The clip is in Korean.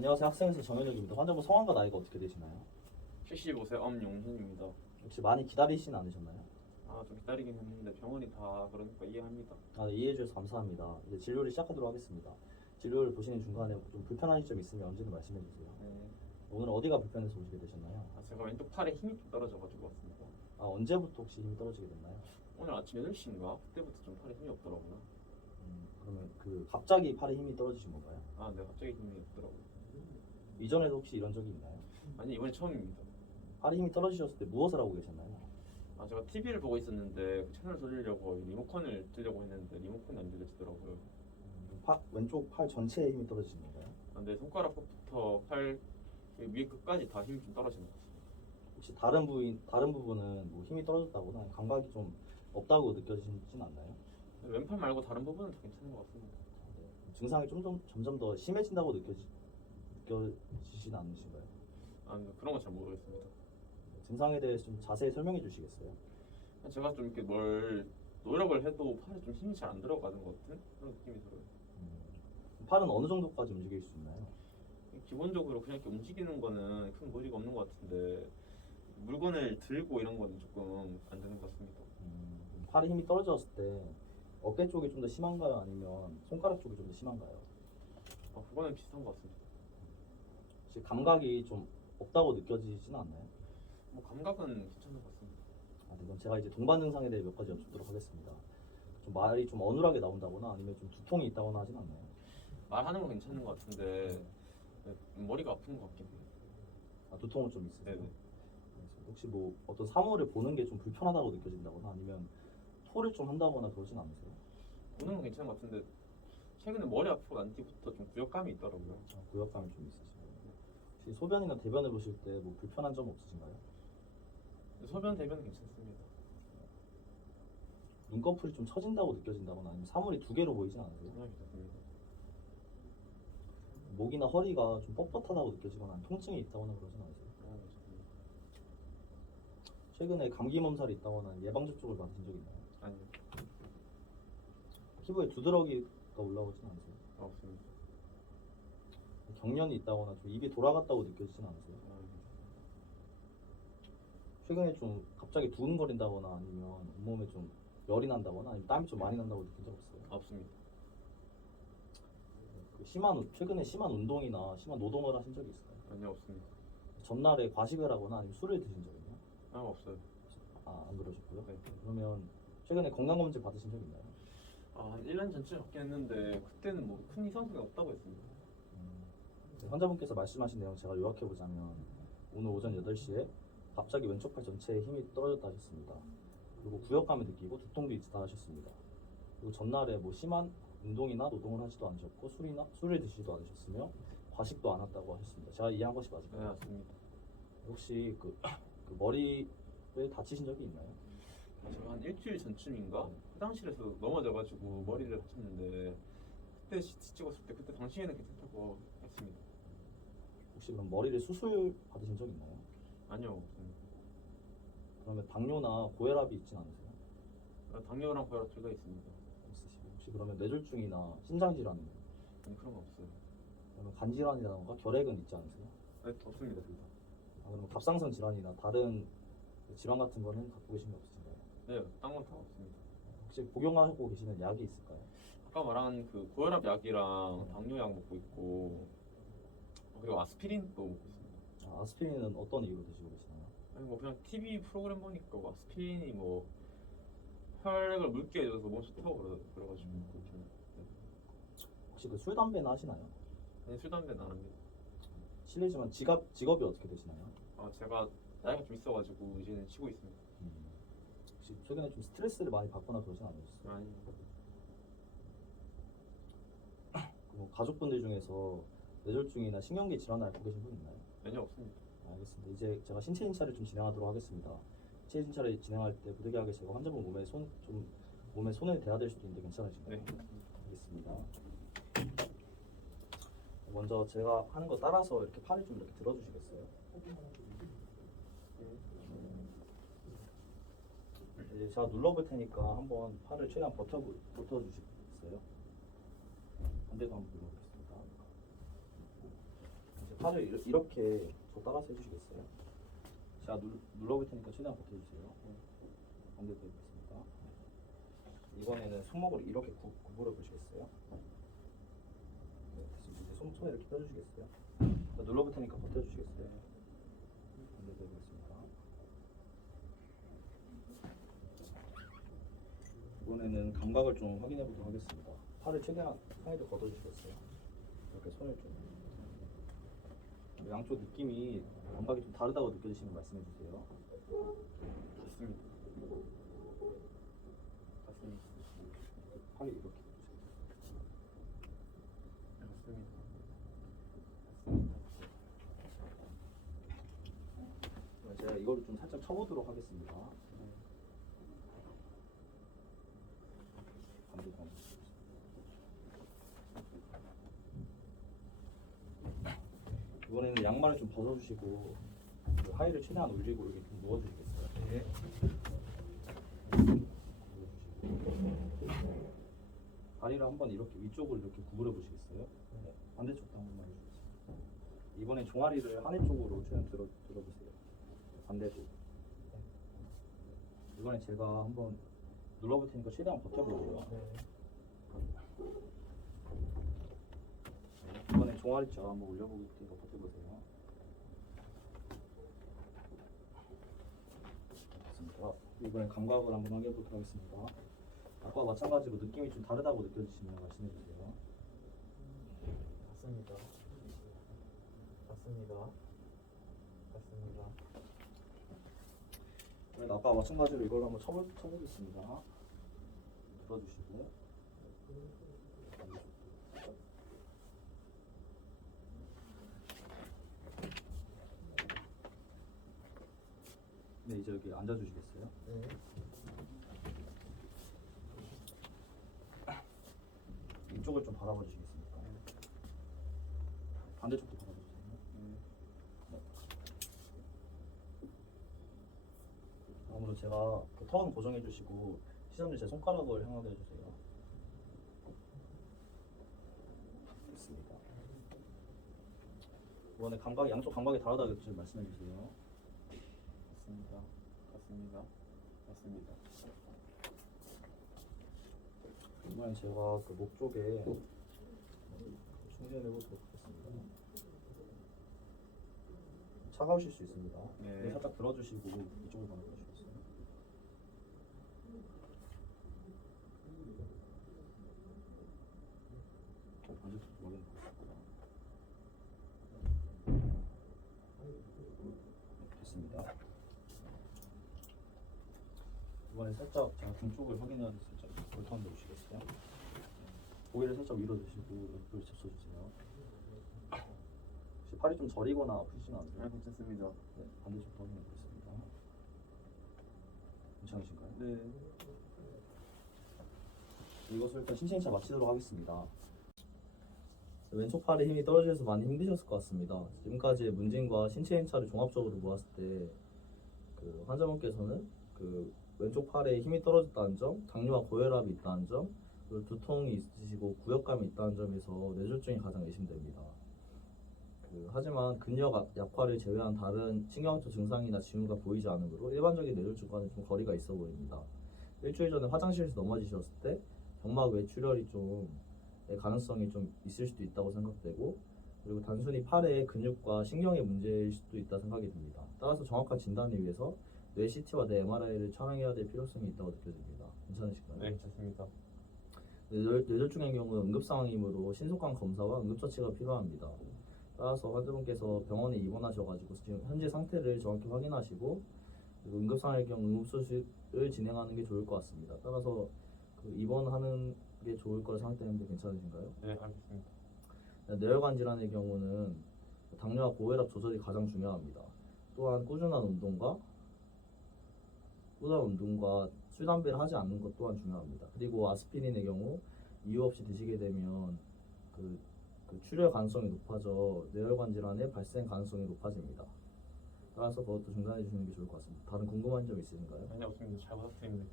안녕하세요. 학생에서 정현욱입니다. 환자분 성함과 나이가 어떻게 되시나요? 75세 엄용현입니다. 혹시 많이 기다리진 않으셨나요? 좀 기다리긴 했는데 병원이 다 그러니까 이해합니다. 네, 이해해 주셔서 감사합니다. 이제 진료를 시작하도록 하겠습니다. 진료를 보시는 중간에 좀 불편한 점이 있으면 언제든 말씀해 주세요. 네. 오늘 어디가 불편해서 오시게 되셨나요? 제가 왼쪽 팔에 힘이 좀 떨어져가지고 왔습니다. 언제부터 혹시 힘이 떨어지게 됐나요? 오늘 아침 8시인가? 그때부터 좀 팔에 힘이 없더라고요. 그러면 갑자기 팔에 힘이 떨어지신 건가요? 네, 갑자기 힘이 없더라고요. 이전에도 혹시 이런 적이 있나요? 아니, 이번이 처음입니다. 팔에 힘이 떨어지셨을 때 무엇을 하고 계셨나요? 제가 TV를 보고 있었는데 그 채널 돌리려고 리모컨을 들려고 했는데 리모컨이 안 들려지더라고요. 왼쪽 팔 전체에 힘이 떨어지신 건가요? 내 손가락부터 팔 위에 끝까지 다 힘이 좀 떨어지는 것 같습니다. 혹시 다른 부분은 뭐 힘이 떨어졌다거나 감각이 좀 없다고 느껴지진 않나요? 왼팔 말고 다른 부분은 다 괜찮은 것 같습니다. 증상이 점점 더 심해진다고 느껴지진 않으신가요? 그런 건 잘 모르겠습니다. 증상에 대해서 좀 자세히 설명해 주시겠어요? 제가 좀 이렇게 뭘 노력을 해도 팔에 좀 힘이 잘 안 들어가는 것 같은 그런 느낌이 들어요. 팔은 어느 정도까지 움직일 수 있나요? 기본적으로 그냥 이렇게 움직이는 거는 큰 무리가 없는 것 같은데 물건을 들고 이런 거는 조금 안 되는 것 같습니다. 팔에 힘이 떨어졌을 때 어깨 쪽이 좀 더 심한가요? 아니면 손가락 쪽이 좀 더 심한가요? 그거는 비슷한 것 같습니다. 혹시 감각이 좀 없다고 느껴지진 않나요? 감각은 괜찮은 것 같습니다. 네, 그럼 제가 이제 동반 증상에 대해 몇 가지 여쭙도록 하겠습니다. 좀 말이 좀 어눌하게 나온다거나 아니면 좀 두통이 있다거나 하진 않나요? 말하는 건 괜찮은 것 같은데 머리가 아픈 것 같긴 해요. 두통은 좀 있으세요? 네네. 혹시 뭐 어떤 사물을 보는 게 좀 불편하다고 느껴진다거나 아니면 토를 좀 한다거나 그러진 않으세요? 보는 건 괜찮은 것 같은데 최근에 머리 아프고 난 뒤부터 좀 구역감이 있더라고요. 구역감이 좀 있으시고요. 혹시 소변이나 대변을 보실 때 뭐 불편한 점 없으신가요? 소변 대변은 괜찮습니다. 눈꺼풀이 좀 처진다고 느껴진다거나 아니면 사물이 두 개로 보이지 않으세요? 괜찮습니다. 목이나 허리가 좀 뻣뻣하다고 느껴지거나 통증이 있다거나 그러진 않으세요? 괜찮습니다. 최근에 감기 몸살이 있다거나 예방 접종을 받으신 적 있나요? 아니요. 피부에 두드러기가 올라오진 않으세요? 없습니다. 경련이 있다거나 좀 입이 돌아갔다고 느껴지진 않으세요? 최근에 좀 갑자기 두근거린다거나 아니면 온몸에 좀 열이 난다거나 아니면 땀이 좀 많이 난다고 느낀 적 없어요? 없습니다. 최근에 심한 운동이나 심한 노동을 하신 적이 있을까요? 아니요, 없습니다. 전날에 과식을 하거나 아니면 술을 드신 적 있나요? 없어요. 안 그러셨고요. 네. 그러면 최근에 건강검진 받으신 적 있나요? 한 1년 전쯤 받긴 했는데 그때는 뭐 큰 이상이 없다고 했습니다. 환자분께서 말씀하신 내용 제가 요약해보자면 오늘 오전 8시에 갑자기 왼쪽 팔 전체에 힘이 떨어졌다 하셨습니다. 그리고 구역감을 느끼고 두통도 있다 하셨습니다. 그리고 전날에 뭐 심한 운동이나 노동을 하지도 않으셨고 술을 드시지도 않으셨으며 과식도 안 했다고 하셨습니다. 제가 이해한 것이 맞을까요? 네, 맞습니다. 혹시 그 머리를 다치신 적이 있나요? 제가 한 일주일 전쯤인가 화장실에서 넘어져가지고 머리를 다쳤는데 그때 CT 찍었을 때 그때 당시에는 괜찮다고 했습니다. 혹시 그럼 머리를 수술 받으신 적 있나요? 아니요, 없습니다. 그러면 당뇨나 고혈압이 있진 않으세요? 당뇨랑 고혈압 둘 다 있습니다. 있으시고 혹시 그러면 뇌졸중이나 심장 질환은? 아니, 그런 거 없어요. 그러면 간 질환이라던가 결핵은 있지 않으세요? 네, 없습니다. 둘 다. 그러면 갑상선 질환이나 다른 질환 같은 거는 갖고 계신 게 없으신가요? 네, 딴 건 다 없습니다. 혹시 복용하고 계시는 약이 있을까요? 아까 말한 그 고혈압 약이랑 당뇨 약 먹고 있고 그리고 아스피린도 먹고 있습니다. 아스피린은 어떤 이유로 드시고 계시나요? 아니 뭐 그냥 TV 프로그램 보니까 뭐 아스피린이 뭐 혈액을 묽게 해줘서 몸 좋다고 그래가지고 그렇게. 네. 혹시 그 술, 담배는 하시나요? 아니, 술 담배는 안 합니다. 실례지만 직업이 어떻게 되시나요? 제가 나이가 좀 있어가지고 이제는 쉬고 있습니다. 혹시 최근에 좀 스트레스를 많이 받거나 그러진 않으셨어요? 아니, 그럼 가족분들 중에서 뇌졸중이나 신경계 질환을 앓고 계신 분 있나요? 전혀 없습니다. 알겠습니다. 이제 제가 신체 진찰을 좀 진행하도록 하겠습니다. 신체 진찰을 진행할 때 부득이하게 제가 환자분 몸에 손을 대야 될 수도 있는데 괜찮으신가요? 네. 알겠습니다. 먼저 제가 하는 거 따라서 이렇게 팔을 좀 이렇게 들어주시겠어요? 이제 제가 눌러볼 테니까 한번 팔을 최대한 버텨주시겠어요? 반대도 한번 눌러보겠습니다. 팔을 이렇게 저 따라서 해주시겠어요? 제가 눌러볼 테니까 최대한 버텨주세요. 반대도 해보겠습니다. 이번에는 손목을 이렇게 구부려 보시겠어요? 네, 됐습니다. 이제 손 이렇게 펴주시겠어요? 자, 눌러볼 테니까 버텨주시겠어요? 반대도 해보겠습니다. 이번에는 감각을 좀 확인해 보도록 하겠습니다. 팔을 최대한 사이드 걷어주시겠어요? 이렇게 손을 좀 양쪽 느낌이 감각이 좀 다르다고 느껴지시면 말씀해 주세요. 맞습니다. 맞습니다. 팔이 이렇게 해주세요. 맞습니다. 제가 이거를 좀 살짝 쳐보도록 하겠습니다. 반대도 한번 해보겠습니다. 이번에는 양말을 좀 벗어주시고 그 하의를 최대한 올리고 이렇게 좀 누워주시겠어요? 네. 다리를 한번 이렇게 위쪽으로 이렇게 구부려 보시겠어요? 네. 반대쪽도 한 번만 해주세요. 이번에 종아리를 한해쪽으로 최대한 들어보세요. 반대도. 이번에 제가 한번 눌러볼 테니까 최대한 버텨보세요. 이번에 종아리 제가 한번 올려볼 테니까 버텨보세요. 됐습니다. 이번에 감각을 한번 확인해 보도록 하겠습니다. 아까와 마찬가지로 느낌이 좀 다르다고 느껴지시면 말씀해 주세요. 맞습니다. 맞습니다. 맞습니다. 그러면 아까와 마찬가지로 이걸 한번 쳐보겠습니다. 들어주시고. 네, 이제 여기 앉아주시겠어요? 네. 이쪽을 좀 바라봐 주시겠습니까? 반대쪽도 바라봐 주세요. 네. 다음으로 제가 그 턴 고정해 주시고 시선을 제 손가락을 향하게 해주세요. 됐습니다. 이번에 양쪽 감각이 다르다고 좀 말씀해 주세요. 맞습니다. 맞습니다. 맞습니다. 이번엔 제가 그 목 쪽에 충전해 보도록 하겠습니다. 차가우실 수 있습니다. 네. 살짝 들어주시고 이쪽으로 바라보시겠어요? 반대쪽 확인해보겠습니다. 됐습니다. 이번에 살짝 제가 등 쪽을 확인해야 돼서 살짝 골탕 넣으시겠어요? 고개를 살짝 위로 드시고 옆을 접쳐주세요. 혹시 팔이 좀 저리거나 아프시면 안 돼요? 괜찮습니다. 네, 반대쪽도 확인해 보겠습니다. 괜찮으신가요? 네. 이것을 일단 신체 인차 마치도록 하겠습니다. 왼쪽 팔에 힘이 떨어져서 많이 힘드셨을 것 같습니다. 지금까지의 문진과 신체 인차를 종합적으로 보았을 때 그 환자분께서는 그 왼쪽 팔에 힘이 떨어졌다는 점, 당뇨와 고혈압이 있다는 점, 그리고 두통이 있으시고 구역감이 있다는 점에서 뇌졸중이 가장 의심됩니다. 하지만 근력 약화를 제외한 다른 신경학적 증상이나 징후가 보이지 않으므로 일반적인 뇌졸중과는 좀 거리가 있어 보입니다. 일주일 전에 화장실에서 넘어지셨을 때 경막 외출혈이 의 가능성이 좀 있을 수도 있다고 생각되고, 그리고 단순히 팔의 근육과 신경의 문제일 수도 있다 생각이 듭니다. 따라서 정확한 진단을 위해서 뇌 CT와 뇌 MRI를 촬영해야 될 필요성이 있다고 느껴집니다. 괜찮으신가요? 네, 괜찮습니다. 뇌졸중의 경우는 응급 상황이므로 신속한 검사와 응급처치가 필요합니다. 따라서 환자분께서 병원에 입원하셔가지고 지금 현재 상태를 정확히 확인하시고, 그리고 응급 상황의 경우 응급수술을 진행하는 게 좋을 것 같습니다. 따라서 그 입원하는 게 좋을 거라 생각되는데 괜찮으신가요? 네, 알겠습니다. 뇌혈관 질환의 경우는 당뇨와 고혈압 조절이 가장 중요합니다. 또한 꾸준한 운동과 술, 담배를 하지 않는 것 또한 중요합니다. 그리고 아스피린의 경우 이유 없이 드시게 되면 그 출혈 가능성이 높아져 뇌혈관 질환의 발생 가능성이 높아집니다. 따라서 그것도 중단해 주시는 게 좋을 것 같습니다. 다른 궁금한 점 있으신가요? 아니, 없습니다. 잘 부탁드립니다.